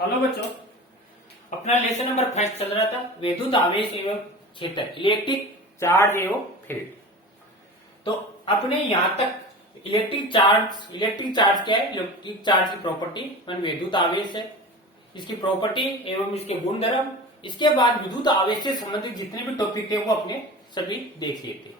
Hello बच्चों, अपना lesson number 1 चल रहा था विद्युत आवेश एवं क्षेत्र, इलेक्ट्रिक चार्ज एवं फील्ड। तो अपने यहाँ तक इलेक्ट्रिक चार्ज क्या है? इलेक्ट्रिक चार्ज की प्रॉपर्टी विद्युत आवेश है, इसकी प्रॉपर्टी एवं इसके गुणधर्म। इसके बाद विद्युत आवेश से संबंधित जितने भी टॉपिक थे वो अपने सभी देख लिए थे।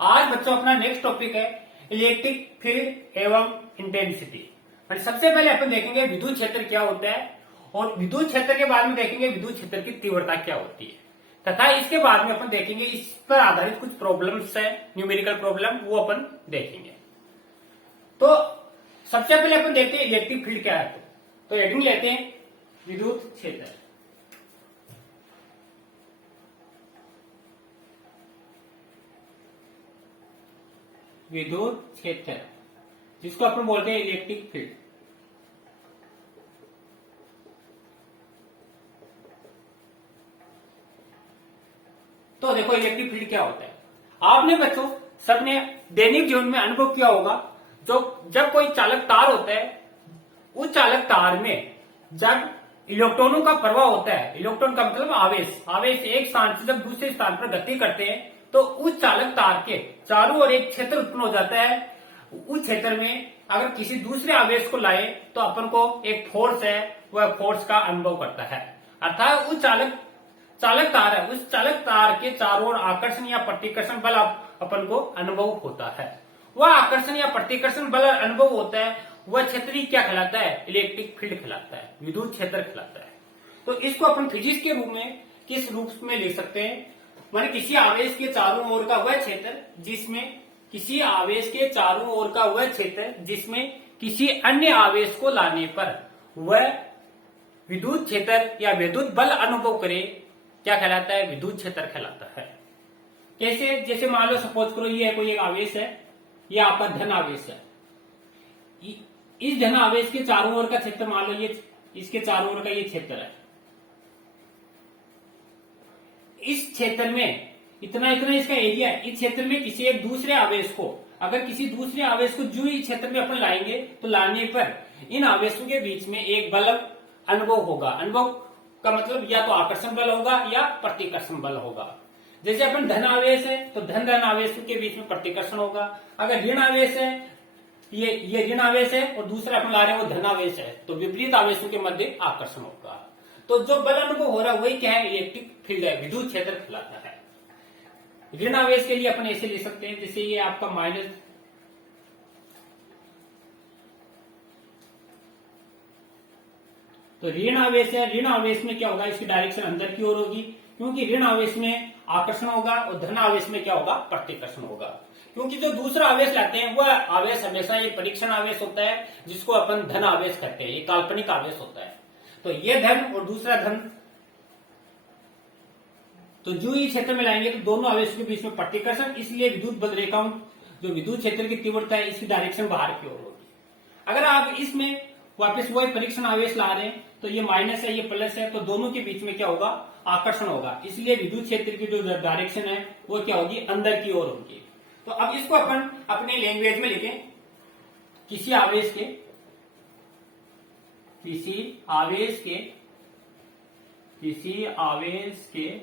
आज बच्चों अपना नेक्स्ट टॉपिक है इलेक्ट्रिक फील्ड एवं इंटेंसिटी। सबसे पहले अपन देखेंगे विद्युत क्षेत्र क्या होता है, और विद्युत क्षेत्र के बाद में देखेंगे विद्युत क्षेत्र की तीव्रता क्या होती है, तथा इसके बाद में अपन देखेंगे इस पर आधारित कुछ प्रॉब्लम्स है, न्यूमेरिकल प्रॉब्लम, वो अपन देखेंगे। तो सबसे पहले अपन देखते हैं इलेक्ट्रिक फील्ड क्या है। तो हेडिंग लेते हैं विद्युत क्षेत्र। विद्युत क्षेत्र जिसको अपन बोलते हैं इलेक्ट्रिक फील्ड। तो देखो इलेक्ट्रिक फील्ड क्या होता है। आपने बच्चों सबने दैनिक जीवन में अनुभव किया होगा, जब कोई चालक तार होता है, उस चालक तार में जब इलेक्ट्रॉनों का प्रवाह होता है, इलेक्ट्रॉन का मतलब आवेश एक स्थान से जब दूसरे स्थान पर गति करते हैं, तो उस चालक तार के चारों ओर एक क्षेत्र उत्पन्न हो जाता है। उस क्षेत्र में अगर किसी दूसरे आवेश को लाए तो अपन को एक फोर्स है, वह फोर्स का अनुभव करता है। अर्थात उस चालक तार है, उस चालक तार के चारों ओर आकर्षण या प्रतिकर्षण बल अपन को अनुभव होता है। वह आकर्षण या प्रतिकर्षण बल अनुभव होता है, वह क्षेत्र ही क्या कहलाता है? इलेक्ट्रिक फील्ड कहलाता है, विद्युत क्षेत्र कहलाता है। तो इसको अपन फिजिक्स के रूप में किस रूप में लिख सकते हैं? माने किसी आवेश के चारों ओर का वह क्षेत्र जिसमें किसी अन्य आवेश को लाने पर वह विद्युत क्षेत्र या विद्युत बल अनुभव करे, क्या कहलाता है? विद्युत क्षेत्र कहलाता है। कैसे? जैसे मान लो सपोज करो ये कोई एक आवेश है, ये आपका धन आवेश है। इस धन आवेश के चारों ओर का क्षेत्र मान लो ये, इसके चारों ओर का ये क्षेत्र है। इस क्षेत्र में इतना इसका एरिया है। इस क्षेत्र में किसी एक दूसरे आवेश को, अगर किसी दूसरे आवेश को जो इस क्षेत्र में अपन लाएंगे, तो लाने पर इन आवेशों के बीच में एक बल अनुभव होगा। अनुभव का मतलब या तो आकर्षण बल होगा या प्रतिकर्षण बल होगा। जैसे अपन धन आवेश है तो धन आवेशों के बीच में प्रतिकर्षण होगा। अगर ऋण आवेश है, ये ऋण आवेश है और दूसरा अपन ला रहे हैं वो धन आवेश है, तो विपरीत आवेशों के मध्य आकर्षण होगा। तो जो बल अनुभव हो रहा है वही क्या है? इलेक्ट्रिक फील्ड है, विद्युत क्षेत्र कहलाता है। ऋण आवेश के लिए अपन ऐसे लिख सकते हैं, जैसे ये आपका माइनस, तो ऋण आवेश है। ऋण आवेश में क्या होगा? इसकी डायरेक्शन अंदर की ओर होगी, क्योंकि ऋण आवेश में आकर्षण होगा, और धन आवेश में क्या होगा? प्रतिकर्षण होगा। क्योंकि जो दूसरा आवेश लाते हैं वह आवेश हमेशा ये परीक्षण आवेश होता है, जिसको अपन धन आवेश कहते हैं। ये काल्पनिक आवेश होता है। तो ये धन और दूसरा धन, तो जो ही क्षेत्र में लाएंगे तो दोनों आवेश के बीच में प्रतिकर्षण, इसलिए विद्युत बल रेखाओं, जो विद्युत क्षेत्र की तीव्रता है, इसकी डायरेक्शन बाहर की ओर होगी। अगर आप इसमें वापस वही परीक्षण आवेश ला रहे हैं, तो ये माइनस है, ये प्लस है, तो दोनों के बीच में क्या होगा? आकर्षण होगा। इसलिए विद्युत क्षेत्र की जो डायरेक्शन है वो क्या होगी? अंदर की ओर होगी। तो अब इसको अपन अपने लैंग्वेज में लिखें। किसी आवेश के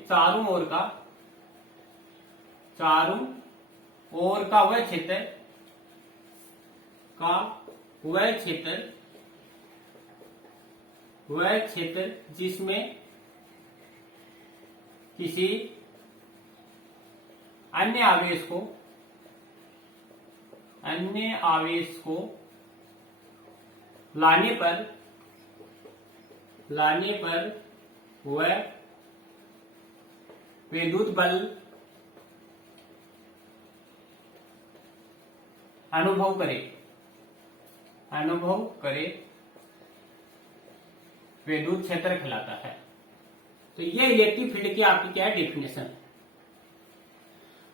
चारों ओर का वह क्षेत्र जिसमें किसी अन्य आवेश को लाने पर वह विद्युत बल अनुभव करे विद्युत क्षेत्र कहलाता है। तो ये इलेक्ट्रिक फील्ड की आपकी क्या है? डेफिनेशन।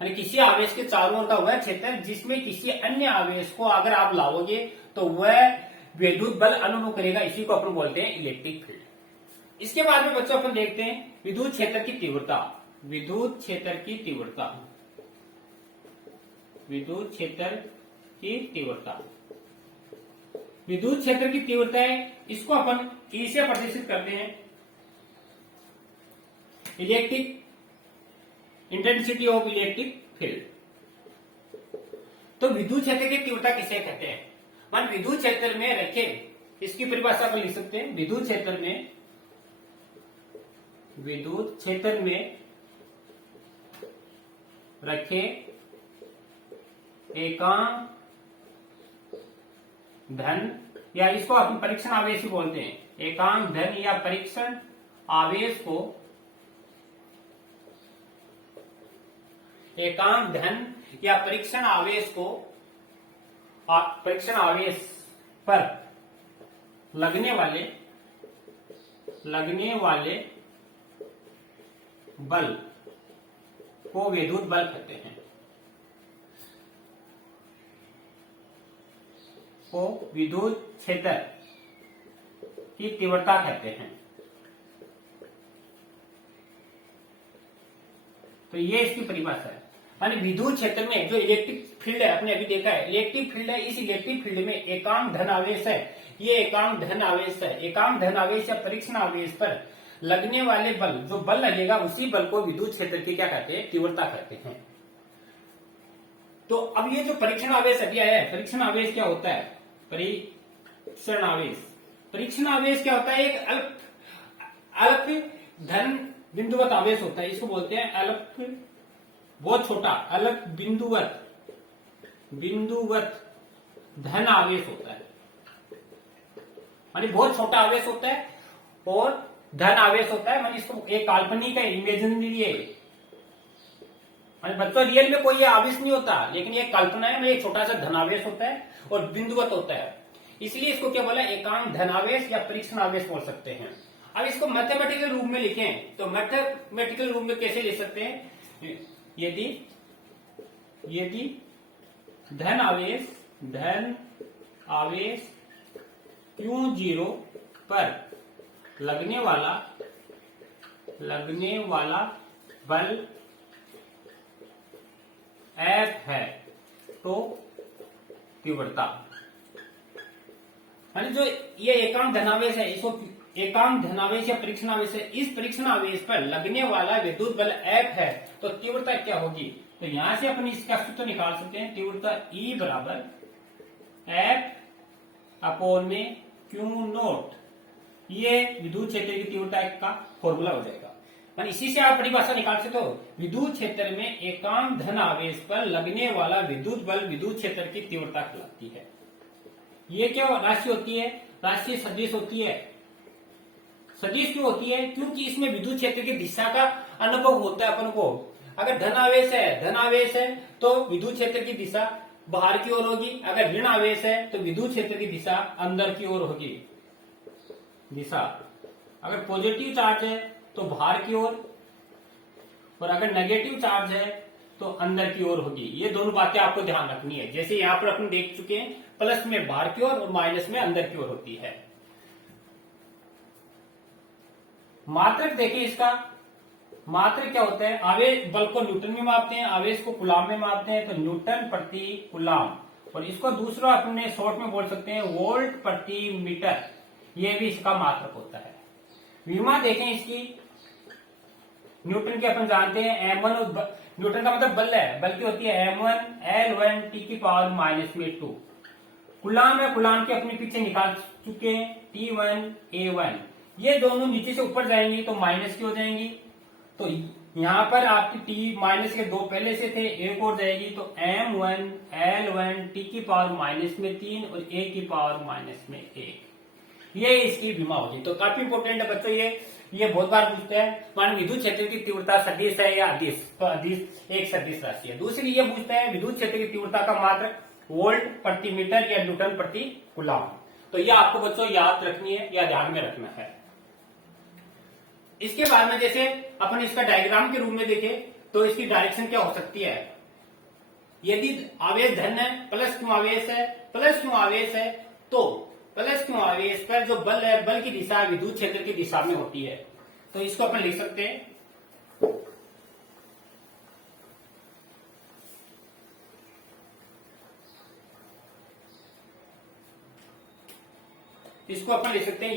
किसी आवेश के चारों ओर का वह क्षेत्र जिसमें किसी अन्य आवेश को अगर आप लाओगे तो वह विद्युत बल अनुभव करेगा, इसी को अपन बोलते हैं इलेक्ट्रिक फील्ड। इसके बाद में बच्चों अपन देखते हैं विद्युत क्षेत्र की तीव्रता। विद्युत क्षेत्र की तीव्रता विद्युत क्षेत्र की तीव्रता है, इसको अपन ई से प्रदर्शित करते हैं, electric intensity of electric field. तो विद्युत क्षेत्र की तीव्रता किसे कहते हैं? मान विद्युत क्षेत्र में रखे, इसकी परिभाषा को लिख सकते हैं, विद्युत क्षेत्र में रखे एकांक धन, या इसको अपन परीक्षण आवेश ही बोलते हैं, एकांक धन या परीक्षण आवेश को, एकांक धन या परीक्षण आवेश को, परीक्षण आवेश पर लगने वाले बल को विद्युत बल कहते हैं, को विद्युत क्षेत्र की तीव्रता कहते हैं। तो ये इसकी परिभाषा है। यानी विद्युत क्षेत्र में जो इलेक्ट्रिक फील्ड है, आपने अभी देखा है इलेक्ट्रिक फील्ड है, इस इलेक्ट्रिक फील्ड में एकांक धन आवेश है, ये एकांक धन आवेश है। एकांक धन आवेश या परीक्षण आवेश पर लगने वाले बल, जो बल लगेगा उसी बल को विद्युत क्षेत्र की क्या कहते हैं? तीव्रता कहते हैं। तो अब ये जो परीक्षण आवेश अभी आया है, परीक्षण आवेश क्या होता है? परीक्षण आवेश क्या होता है? एक अल्प धन बिंदुवत आवेश होता है, इसको बोलते हैं अल्प, बहुत छोटा, अल्प बिंदुवत धन आवेश होता है, यानी बहुत छोटा आवेश होता है और धन आवेश होता है। मानी इसको एक काल्पनिक है, इमेजिनरी है, बच्चों रियल में कोई आवेश नहीं होता, लेकिन ये कल्पना है, एक छोटा सा धनावेश होता है और बिंदुवत होता है, इसलिए इसको क्या बोला? एकांक धनावेश या परीक्षण आवेश बोल सकते हैं। अब इसको मैथमेटिकल रूप में लिखें तो मैथमेटिकल रूप में कैसे लिख सकते हैं? यदि धन आवेश Q0 पर लगने वाला बल F है तो तीव्रता, यानी जो ये एकांक धनावेश है, इसको एकांक धनावेश या परीक्षण आवेश है, इस परीक्षण आवेश पर लगने वाला विद्युत बल F है तो तीव्रता क्या होगी? तो यहां से अपन इसका सूत्र निकाल सकते हैं, तीव्रता E बराबर F अपॉन में Q0, ये विद्युत क्षेत्र की तीव्रता का फॉर्मूला हो जाएगा। इसी से आप परिभाषा निकाल सकते हो, विद्युत क्षेत्र में एकांक धन आवेश पर लगने वाला विद्युत बल विद्युत क्षेत्र की तीव्रता कहलाती है। ये क्या राशि होती है? राशि सदिश होती है। सदिश क्यों होती है? क्योंकि इसमें विद्युत क्षेत्र की दिशा का अनुभव होता है अपन को। अगर धन आवेश है तो विद्युत क्षेत्र की दिशा बाहर की ओर होगी, अगर ऋण आवेश है तो विद्युत क्षेत्र की दिशा अंदर की ओर होगी। दिशा अगर पॉजिटिव चार्ज है तो बाहर की ओर, और अगर नेगेटिव चार्ज है तो अंदर की ओर होगी। ये दोनों बातें आपको ध्यान रखनी है। जैसे यहाँ पर अपन देख चुके हैं, प्लस में बाहर की ओर और माइनस में अंदर की ओर होती है। मात्रक देखिए, इसका मात्रक क्या होता है? आवेश बल को न्यूटन में मापते हैं, आवेश को कूलाम में मापते हैं, तो न्यूटन प्रति कूलाम, और इसको दूसरा अपने शॉर्ट में बोल सकते हैं वोल्ट प्रति मीटर, ये भी इसका मात्रक होता है। विमा देखें इसकी, न्यूटन के अपन जानते हैं M1, न्यूटन का मतलब बल है, बल की होती है M1 L1 T की पावर -2। कूलाम है, कूलाम के अपने पीछे निकाल चुके हैं T1 A1, ये दोनों नीचे से ऊपर जाएंगी तो माइनस की हो जाएंगी। तो यहाँ पर आपकी T माइनस के दो पहले से थे, एक और जाएगी तो M1 L1 T की पावर -3 और A की पावर -1, ये इसकी विमा होगी। तो काफी इंपोर्टेंट है बच्चों, ये बहुत बार पूछते हैं, मान विद्युत क्षेत्र की तीव्रता सदिश है या अदिश, तो अदिश एक सदिश राशि है। दूसरी ये पूछते हैं विद्युत क्षेत्र की तीव्रता का मात्रक वोल्ट प्रति मीटर या न्यूटन प्रति कूलाम। तो ये आपको बच्चों याद रखनी है या ध्यान में रखना है। इसके बाद में जैसे अपन इसका डायग्राम के रूप में देखें तो इसकी डायरेक्शन क्या हो सकती है? यदि आवेश धन है, प्लस क्यू आवेश है, तो प्लस क्यू आवेश पर जो बल है, बल की दिशा विद्युत क्षेत्र की दिशा में होती है। तो इसको अपन लिख सकते हैं इसको अपन लिख सकते हैं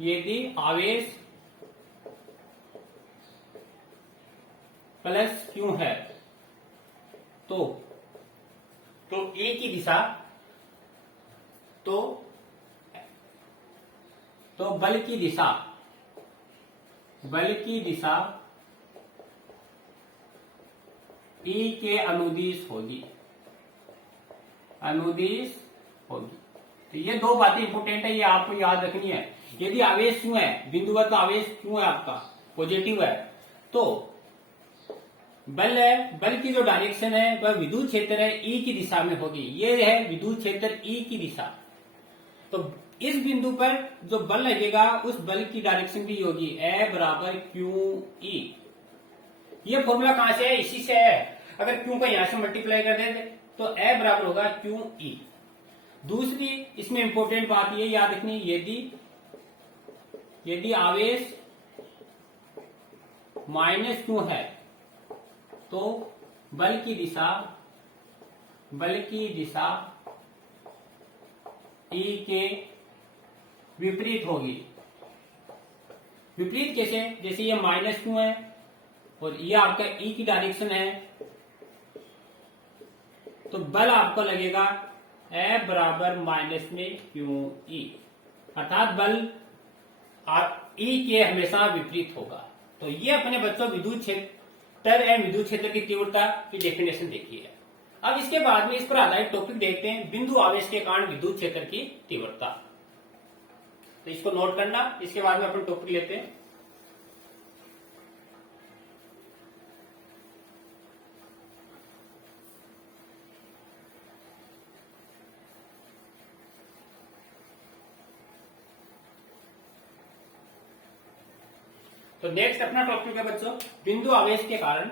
यदि आवेश प्लस क्यू है तो ए की दिशा तो बल की दिशा ई के अनुदिश होगी। तो ये दो बातें इंपोर्टेंट है, ये आपको याद रखनी है। यदि आवेश क्यों है, बिंदुवत आवेश क्यों है आपका पॉजिटिव है, तो बल की जो डायरेक्शन है वह विद्युत क्षेत्र है ई की दिशा में होगी। ये है विद्युत क्षेत्र ई की दिशा। तो इस बिंदु पर जो बल लगेगा उस बल की डायरेक्शन भी होगी ए बराबर क्यू ई। ये फॉर्मूला कहां से है, इसी से है। अगर क्यू को यहां से मल्टीप्लाई कर देते तो ए बराबर होगा क्यू ई। दूसरी इसमें इंपॉर्टेंट बात ये याद रखनी, यदि आवेश माइनस क्यू है तो बल की दिशा ई के विपरीत होगी। विपरीत कैसे, जैसे ये माइनस क्यू है और ये आपका ई की डायरेक्शन है, तो बल आपको लगेगा ए बराबर माइनस में क्यू ई, अर्थात बल ई के हमेशा विपरीत होगा। तो ये अपने बच्चों विद्युत क्षेत्र एवं विद्युत क्षेत्र की तीव्रता की डेफिनेशन देखी है। अब इसके बाद में इस पर आधारित टॉपिक देखते हैं, बिंदु आवेश के कारण विद्युत क्षेत्र की तीव्रता। तो इसको नोट करना, इसके बाद में अपन टॉपिक लेते हैं। तो नेक्स्ट अपना टॉपिक है बच्चों बिंदु आवेश के कारण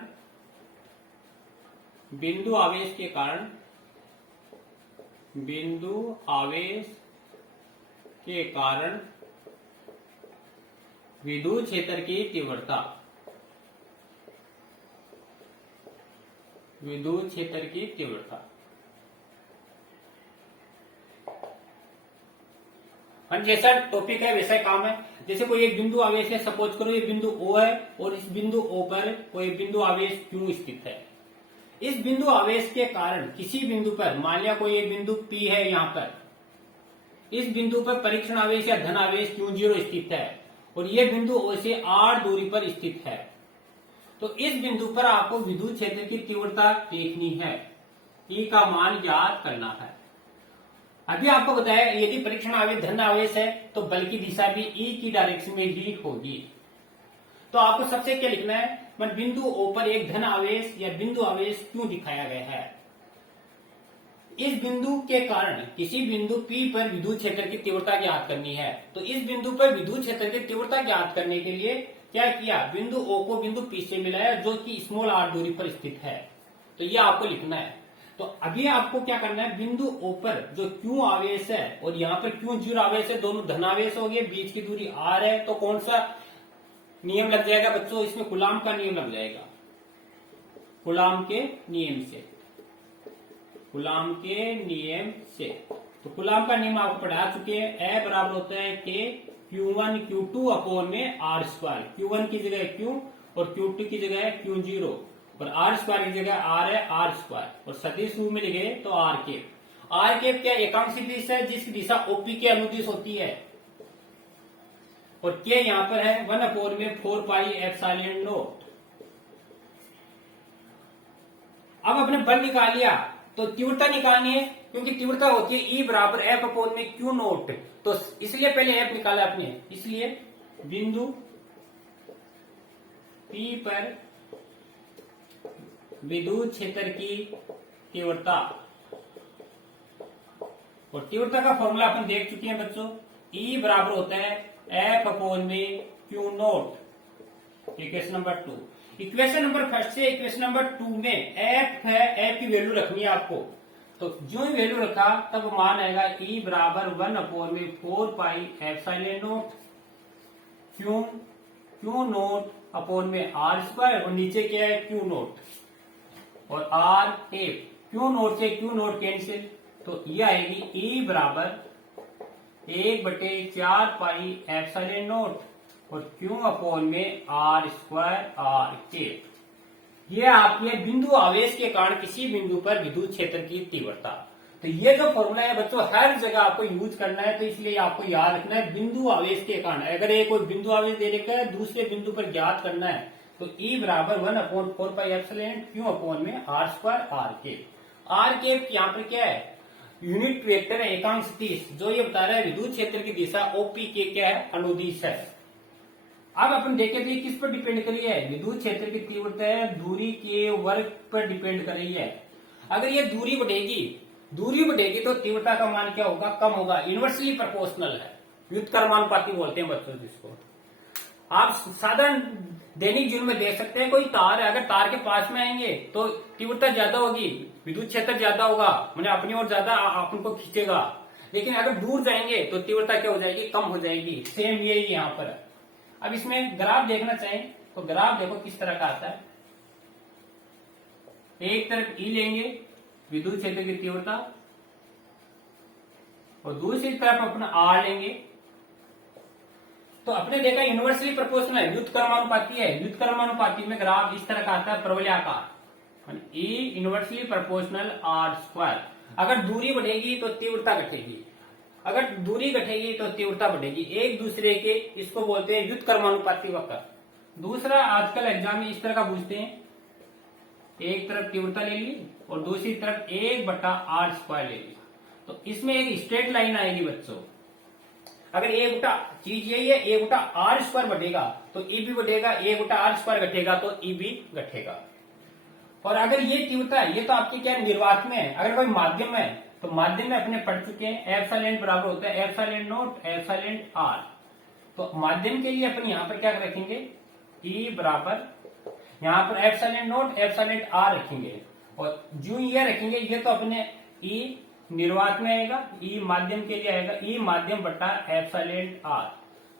विद्युत क्षेत्र की तीव्रता। जैसा टॉपिक है वैसा काम है। जैसे कोई एक बिंदु आवेश है, सपोज करो ये बिंदु O है और इस बिंदु O पर कोई बिंदु आवेश Q स्थित है। इस बिंदु आवेश के कारण किसी बिंदु पर, मान लिया कोई एक बिंदु P है, यहां पर इस बिंदु पर परीक्षण आवेश या धन आवेश Q0 स्थित है और यह बिंदु O से r दूरी पर स्थित है। तो इस बिंदु पर आपको विद्युत क्षेत्र की तीव्रता देखनी है, E का मान ज्ञात करना है। अभी आपको बताया यदि परीक्षण आवेश धन आवेश है तो बल की दिशा भी ई की डायरेक्शन में ही होगी। तो आपको सबसे क्या लिखना है, बिंदु O पर एक धन आवेश या बिंदु आवेश क्यों दिखाया गया है। इस बिंदु के कारण किसी बिंदु P पर विद्युत क्षेत्र की तीव्रता ज्ञात करनी है। तो इस बिंदु पर विद्युत क्षेत्र की तीव्रता ज्ञात करने के लिए क्या किया, बिंदु O को बिंदु P से मिलाया जो कि स्मॉल r दूरी पर स्थित है। तो ये आपको लिखना है। तो अभी आपको क्या करना है, बिंदु O पर जो Q आवेश है और यहाँ पर Q0 आवेश है, दोनों धन आवेश हो गए, बीच की दूरी r है, तो कौन सा नियम लग जाएगा बच्चों, इसमें कूलाम का नियम लग जाएगा। कूलाम के नियम से तो कूलाम का नियम आपको पढ़ा चुके हैं। ए बराबर होता है के Q1 Q2 अपॉन में r स्क्वायर। Q1 की जगह Q और Q2 की जगह है Q0 और r स्क्वायर की जगह r है r स्क्वायर और सदिश रूप में लिखे तो r केप क्या एकांक सदिश है जिसकी दिशा OP के अनुदिश होती है और k यहाँ पर है 1 अपॉन में 4 पाई एप्सिलॉन नॉट। अब अपने बल निकाल लिया तो तीव्रता निकालनी है, क्योंकि तीव्रता होती है E बराबर F अपॉन में Q नोट। तो इसलिए पहले F निकाला अपने, इसलिए बिंदु P पर विद्युत क्षेत्र की तीव्रता, और तीव्रता का फॉर्मूला अपन देख चुके हैं बच्चों। E बराबर होता है F अपॉन में Q note, equation number 2। Equation number first से इक्वेशन नंबर 2 में F है, F की वैल्यू रखनी है आपको। तो जो ही वैल्यू रखा तब मान आएगा E बराबर 1 अपॉन में 4 pi epsilon note Q naught upon में r स्क्वायर और नीचे क्या है Q नोट और r केप। Q नोट से Q नोट कैंसिल तो ये आएगी E बराबर 1/4 पाई एप्सिलॉन नॉट और Q अपॉन में R स्क्वायर R के। ये आपके बिंदु आवेश के कारण किसी बिंदु पर विद्युत क्षेत्र की तीव्रता। तो ये जो फॉर्मूला है बच्चों हर जगह आपको यूज करना है, तो इसलिए आपको याद रखना है बिंदु आवेश के कारण। अगर ये कोई बिंदु आवेश दे रखा है दूसरे बिंदु पर ज्ञात करना है तो E बराबर 1/4 पाई एप्सिलॉन Q अपॉन में R स्क्वायर R के। R के यहाँ पर क्या है, यूनिट वेक्टर है एकांक सदिश, जो ये बता रहा है विद्युत क्षेत्र की दिशा OP के क्या है, अनुदिश है। अब अपन देखें तो ये किस पर डिपेंड कर रही है, विद्युत क्षेत्र की तीव्रता है दूरी के वर्ग पर डिपेंड कर रही है। अगर ये दूरी बढ़ेगी तो तीव्रता का मान क्या होगा, कम होगा, इनवर्सली प्रोपोर्शनल है, व्युत्क्रमानुपाती बोलते हैं बच्चों जिसको। आप साधारण दैनिक जीवन में देख सकते हैं, कोई तार है, अगर तार के पास में आएंगे तो तीव्रता ज्यादा होगी, विद्युत क्षेत्र ज्यादा होगा, मैंने अपनी ओर ज्यादा अपन को खींचेगा। लेकिन अगर दूर जाएंगे तो तीव्रता क्या हो जाएगी, कम हो जाएगी। सेम ये यहाँ पर। अब इसमें ग्राफ देखना चाहें तो ग्राफ देखो किस तरह का आता है। एक तरफ E लेंगे विद्युत क्षेत्र की तीव्रता और दूसरी तरफ अपना R लेंगे, तो अपने देखा यूनिवर्सली प्रोपोर्शनल है, व्युत्क्रमानुपाती है। व्युत्क्रमानुपाती में ग्राफ इस तरह का आता है, प्रवलयाकार। E inversely proportional R square. अगर दूरी बढ़ेगी तो तीव्रता घटेगी, अगर दूरी घटेगी तो तीव्रता बढ़ेगी, एक दूसरे के, इसको बोलते हैं व्युत्क्रमानुपाती वक्र। दूसरा आजकल एग्जाम में इस तरह का पूछते हैं, एक तरफ तीव्रता ले ली और दूसरी तरफ 1/R स्क्वायर ले लिया, तो इसमें एक स्ट्रेट लाइन आएगी बच्चों। अगर चीज यही है, 1/R स्क्वायर बढ़ेगा तो E भी बढ़ेगा, 1/R स्क्वायर घटेगा तो E भी घटेगा। और अगर ये तीव्रता है, ये तो आपकी क्या निर्वात में है, अगर कोई माध्यम है तो माध्यम में अपने पढ़ चुके हैं एप्सिलॉन बराबर होता है एप्सिलॉन नॉट एप्सिलॉन R। तो माध्यम के लिए अपन यहाँ पर क्या रखेंगे, E बराबर यहाँ पर एप्सिलॉन नॉट एप्सिलॉन R रखेंगे, और जो ये रखेंगे ये तो अपने E निर्वात में आएगा, E माध्यम के लिए आएगा, E माध्यम बटा एप्सिलॉन R।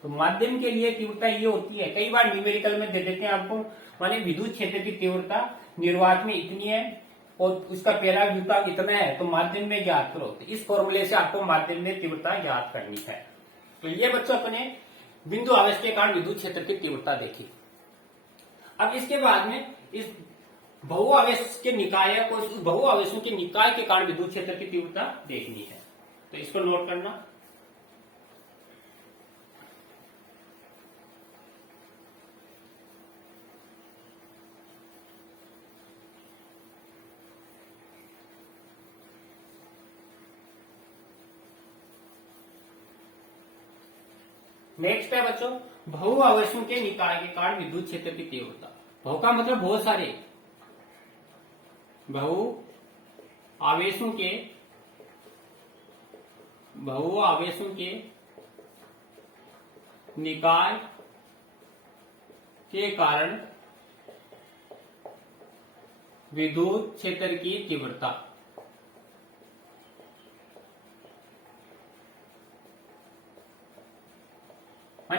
तो माध्यम के लिए तीव्रता ये होती है, कई बार न्यूमेरिकल में दे देते हैं आपको, माने विद्युत क्षेत्र की तीव्रता निर्वात में इतनी है और उसका पहला विभाग इतना है, तो माध्यम में ज्ञात करो। तो इस फॉर्मूले से आपको माध्यम में तीव्रता ज्ञात करनी है। तो ये बच्चों अपने बिंदु आवेश के कारण विद्युत क्षेत्र की तीव्रता देखी। अब इसके बाद में इस बहुआवेश के निकाय को, उस बहुआवेशों के निकाय के कारण विद्युत क्षेत्र की तीव्रता देखनी है, तो इसको नोट करना। नेक्स्ट है बच्चों बहुआवेशों के निकाय के कारण विद्युत क्षेत्र की तीव्रता। बहु का मतलब बहुत सारे, बहुआवेशों के निकाय के कारण विद्युत क्षेत्र की तीव्रता।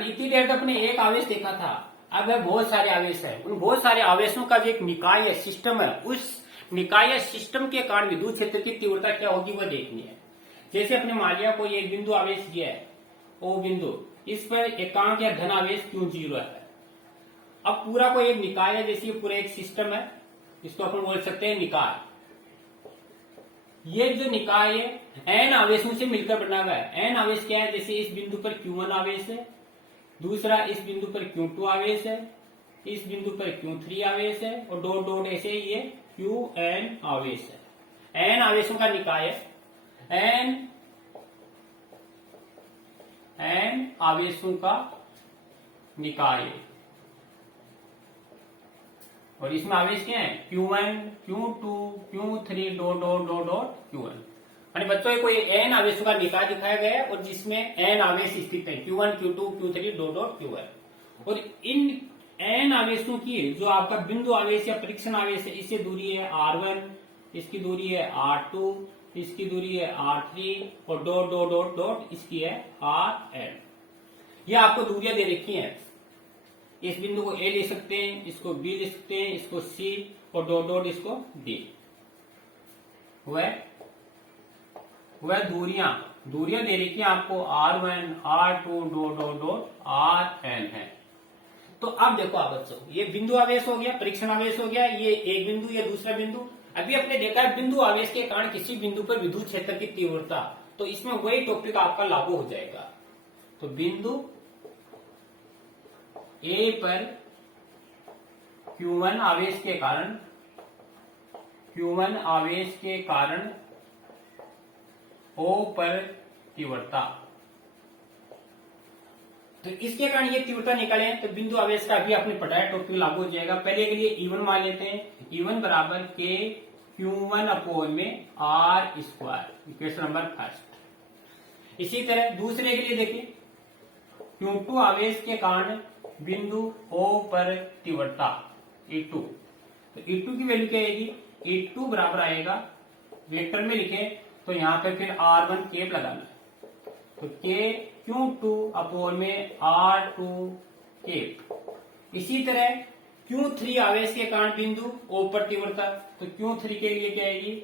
इतनी देर तक अपने एक आवेश देखा था, अब है बहुत सारे आवेश है, उन बहुत सारे आवेशों का जो एक निकाय है, सिस्टम है, उस निकाय या सिस्टम के कारण विद्युत क्षेत्र की तीव्रता क्या होगी वह देखनी है। जैसे अपने मान लिया कोई एक बिंदु आवेश दिया है, ओ बिंदु, इस पर एकांक या धन आवेश Q0 है। अब पूरा कोई एक निकाय है, जैसे पूरा एक सिस्टम है, इसको अपन बोल सकते हैं निकाय। ये जो निकाय है n आवेशों से मिलकर बना हुआ है। n आवेश क्या है, जैसे इस बिंदु पर Q1 आवेश है, दूसरा इस बिंदु पर Q2 आवेश है, इस बिंदु पर Q3 आवेश है, और डॉट डॉट ऐसे ही ये Qn आवेश है। n आवेशों का निकाय है, n आवेशों का निकाय है, और इसमें आवेश क्या है Q1 Q2 Q3 dot dot dot dot Qn। बच्चों कोई n आवेशों का निकाय दिखाया गया है और जिसमें n आवेश स्थित है Q1 Q2 Q3 dot dot Qn। और इन n आवेशों की जो आपका बिंदु आवेश या परीक्षण आवेश है, इससे दूरी है R1, इसकी दूरी है R2, इसकी दूरी है R3 और डॉट डॉट डॉट डॉट इसकी है Rn। ये आपको दूरियां दे रखी हैं, इस बिंदु को A ले सकते हैं, इसको B ले सकते हैं, इसको C और डॉट डॉट इसको D। वह वह दूरियां दे रही कि आपको R1 R2 dot dot dot Rn है। तो अब देखो आप बच्चों, ये बिंदु आवेश हो गया, परीक्षण आवेश हो गया, ये एक बिंदु, ये दूसरा बिंदु। अभी अपने देखा है बिंदु आवेश के कारण किसी बिंदु पर विद्युत क्षेत्र की तीव्रता, तो इसमें वही टॉपिक आपका लागू हो जाएगा। तो बिंदु ए पर Q1 आवेश के कारण O पर तीव्रता, तो इसके कारण ये तीव्रता निकाले, तो बिंदु आवेश का भी आपने पढ़ा है, टॉपिक लागू हो जाएगा। पहले के लिए E1 मान लेते हैं, E1 बराबर के Q1 अपोन में R square, equation number first. इसी तरह दूसरे के लिए देखिए, Q2 आवेश के कारण बिंदु O पर तीव्रता E2, तो E2 की वैल्यू क्या आएगी, E2 बराबर आएगा, वेक्टर में लिखे तो यहाँ पे फिर R1 केप लगाना है, तो K Q2 अपोन में R2 केप। इसी तरह Q3 आवेश के कारण बिंदु O पर तीव्रता, तो Q3 के लिए क्या आएगी,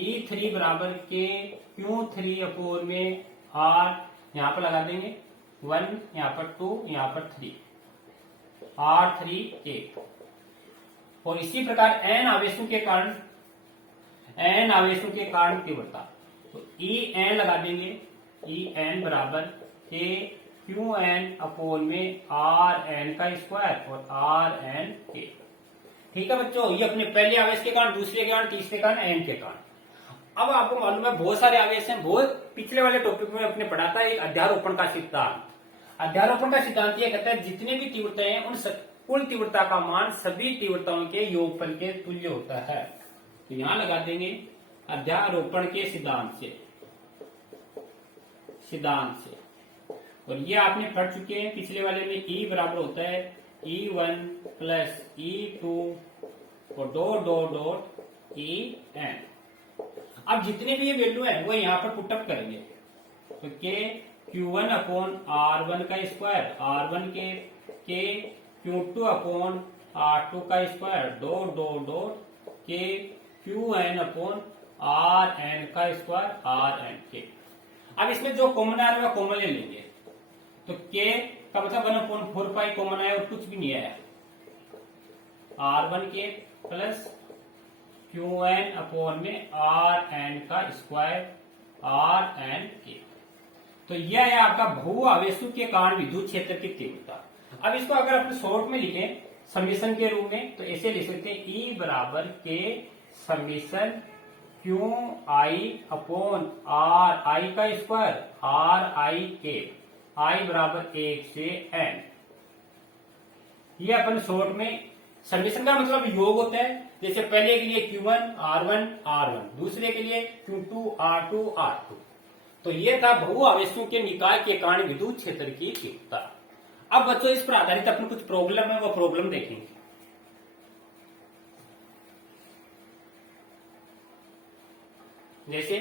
E3 बराबर के Q3 अपोन में R, यहाँ पर लगा देंगे 1, यहाँ पर 2, यहाँ पर 3, R3 केप। और इसी प्रकार n आवेशों के कारण तीव्रता, तो En लगा देंगे, En बराबर के Qn अपोन में Rn का स्क्वायर और Rn के। ठीक है बच्चों, ये अपने पहले आवेश के कारण, दूसरे के कारण, तीसरे कारण, n के कारण। अब आपको मालूम है बहुत सारे आवेश हैं, बहुत पिछले वाले टॉपिक में अपने पढ़ा था एक अध्यारोपण का सिद्धांत। अध्यारोपण का सिद्धांत यह कहता है जितने भी तीव्रताएं हैं उन कुल तीव्रता का मान सभी तीव्रताओं के योगफल के तुल्य होता है। तो यहां लगा देंगे अध्यारोपण के सिद्धांत से। और ये आपने पढ़ चुके हैं पिछले वाले में, E बराबर होता है E1 प्लस E2 और डॉट डॉट डॉट En। अब जितने भी ये वैल्यू है वो यहाँ पर पुटअप करेंगे, तो के Q1 अपोन R1 का स्क्वायर, R1 के Q2 अपोन R2 का स्क्वायर, डॉट डॉट डॉट के Qn अपोन Rn का स्क्वायर, Rn के। अब इसमें जो कॉमन आ रहा है कॉमन ले लेंगे, तो k का मतलब 1/4 कॉमन आया और कुछ भी नहीं आया, R1 के प्लस Qn अपोन में Rn का स्क्वायर, Rn के। तो यह है आपका बहु आवेशों के कारण विद्युत क्षेत्र की तीव्रता। अब इसको अगर अपने शॉर्ट में लिखें समीशन के रूप में, तो ऐसे लिख सकते हैं E बराबर के समीशन Qi अपोन Ri का स्क्वायर, Ri के, I बराबर 1 से n। ये अपन शॉर्ट में, समीशन का मतलब योग होता है, जैसे पहले के लिए Q1 R1 R1, दूसरे के लिए Q2 R2 R2। तो ये था बहु आवेशों के निकाय के कारण विद्युत क्षेत्र की तीव्रता। अब बच्चों इस पर आधारित अपने कुछ प्रॉब्लम है, वो प्रॉब्लम देखेंगे। जैसे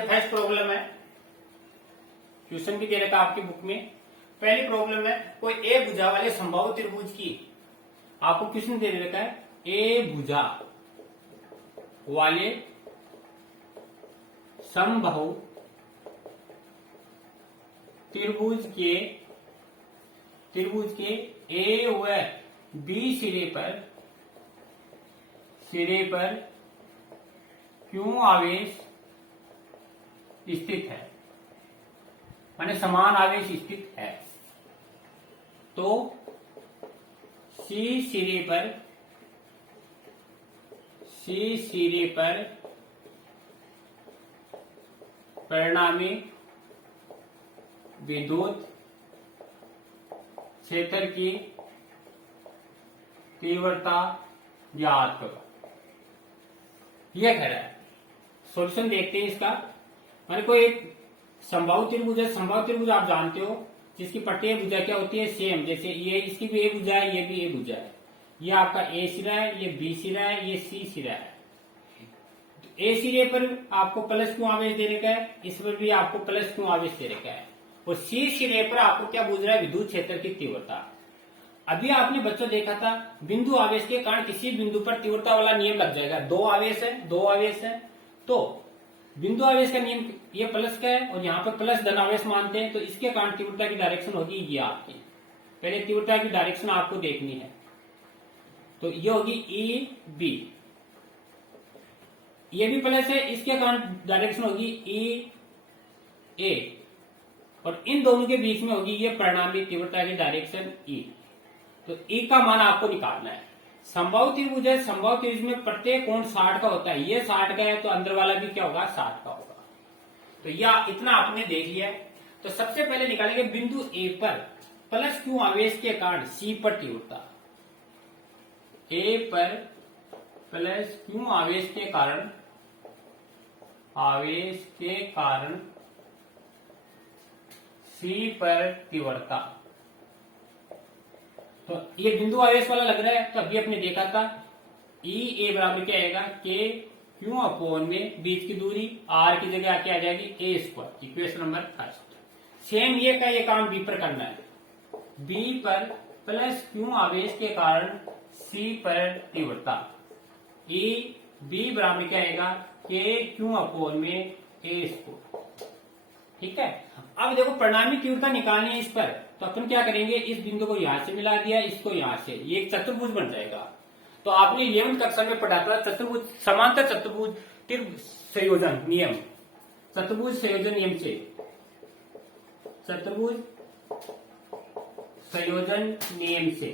फर्स्ट प्रॉब्लम है, क्वेश्चन भी दे रखा आपकी बुक में। पहली प्रॉब्लम है, कोई ए भुजा वाले समबाहु त्रिभुज की, आपको क्वेश्चन दे रखा है, ए भुजा वाले समबाहु त्रिभुज के ए व बी सिरे पर क्यों आवेश स्थित है, माने समान आवेश स्थित है, तो सी सिरे पर परिणामी विद्युत क्षेत्र की तीव्रता ज्ञात करो। यह कह रहा है। सॉल्यूशन देखते हैं इसका। माने कोई एक समबाहु त्रिभुज है, समबाहु त्रिभुज आप जानते हो जिसकी पट्टी भुजा क्या होती है, सेम, जैसे ये इसकी भी ए भुजा है, ये भी ए भुजा है, ये आपका ए सिरा है, ये बी सिरा है, ये सी सिरा है। ए सिरे पर आपको प्लस क्यू आवेश दे रखा है, इस पर भी आपको प्लस क्यू आवेश दे रखा है, और सी सिरे पर आपको क्या पूछ रहा है, विद्युत क्षेत्र की तीव्रता। अभी आपने बच्चों देखा था बिंदु आवेश के कारण किसी बिंदु पर तीव्रता वाला नियम लग जाएगा। दो आवेश है तो बिंदु आवेश का नियम ये प्लस का है और यहाँ पर प्लस धन आवेश मानते हैं, तो इसके कारण तीव्रता की डायरेक्शन होगी ये आपकी। पहले तीव्रता की डायरेक्शन आपको देखनी है, तो ये होगी ई बी, ये भी प्लस है, इसके कारण डायरेक्शन होगी ई ए, और इन दोनों के बीच में होगी ये परिणामी तीव्रता की डायरेक्शन ई। तो ई का मान आपको निकालना है। संभव त्रिभुज है, संभव त्रिभुज में प्रत्येक कोण 60 का होता है, ये 60 का है तो अंदर वाला भी क्या होगा, 60 का होगा। तो यह इतना आपने देख लिया है। तो सबसे पहले निकालेंगे बिंदु ए पर प्लस क्यू आवेश के कारण सी पर तीव्रता। ए पर प्लस क्यू आवेश के कारण सी पर तीव्रता। तो ये बिंदु आवेश वाला लग रहा है, तो अभी अपने देखा था ई ए बराबर क्या आएगा, के क्यू अपॉन में बीच की दूरी आर की जगह आके आ जाएगी A square. Equation number first. Same ये का ये काम बी पर करना है। बी पर प्लस क्यू आवेश के कारण सी पर तीव्रता। ई बी बराबर क्या आएगा, के क्यू अपॉन में ए स्क्वायर। ठीक है। अब देखो परिणामी तीव्रता निकालनी है इस पर, तो अपन क्या करेंगे, इस बिंदु को यहां से मिला दिया, इसको यहां से, ये एक चतुर्भुज बन जाएगा। तो आपने 11वीं कक्षा में पढ़ा था चतुर्भुज, समांतर चतुर्भुज संयोजन नियम, चतुर्भुज संयोजन नियम से, चतुर्भुज संयोजन नियम से।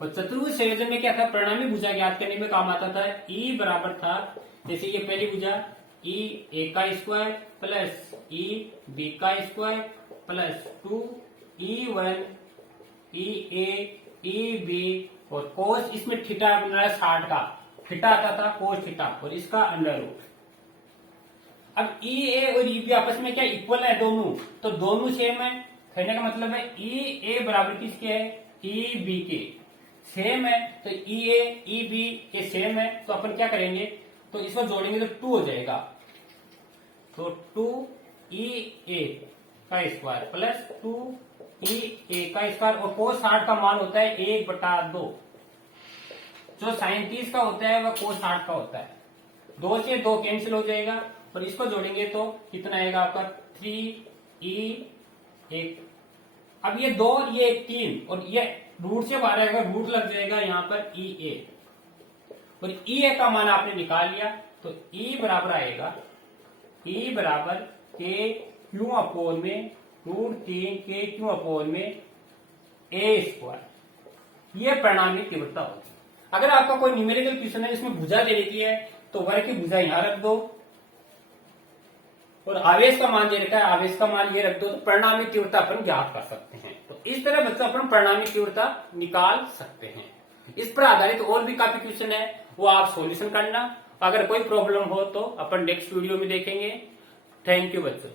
और चतुर्भुज संयोजन में क्या था, परिणामी भुजा ज्ञात करने में काम आता था। ई बराबर था, जैसे ये पहली भुजा ई ए का स्क्वायर प्लस ई बी का स्क्वायर प्लस 2 E1 ई ए ई बी, और कोस इसमें थीटा बन रहा है 60 का, थीटा आता था कोस थीटा, और इसका अंडर रूट। अब ई ए और ई बी आपस में क्या इक्वल है दोनों, तो दोनों सेम है। कहने का मतलब है ई ए बराबर किसके है, ई बी के सेम है, तो ई ए ई बी के सेम है। तो अपन क्या करेंगे, तो इसको जोड़ेंगे तो 2 हो जाएगा, तो 2 ई ए का स्क्वायर प्लस 2 ई ए का स्क्वायर, और कोस 60 का मान होता है 1/2, जो sin 30 का होता है वह कोस 60 का होता है। 2 से 2 कैंसिल हो जाएगा, और इसको जोड़ेंगे तो कितना आएगा आपका 3 ई 1। अब ये 2 ये 3, और ये रूट से बाहर आएगा, रूट लग जाएगा यहाँ पर ई ए, और ई ए का मान आपने निकाल लिया, तो ई बराबर आएगा, ई बराबर के क्यू अपॉन में √3 के क्यू अपॉन में ए स्क्वायर। ये परिणामी तीव्रता होगी। अगर आपका कोई न्यूमेरिकल क्वेश्चन है जिसमें भुजा दे रखी है, तो वर्ग की भुजा यहां रख दो, और आवेश का मान दे रखा है, आवेश का मान ये रख दो, तो परिणामी तीव्रता अपन ज्ञात कर सकते हैं। तो इस तरह बच्चों अपन परिणामी तीव्रता निकाल सकते हैं। इस पर आधारित और भी काफी क्वेश्चन है, वो आप सॉल्यूशन करना। अगर कोई प्रॉब्लम हो तो अपन नेक्स्ट वीडियो में देखेंगे। थैंक यू बच्चों।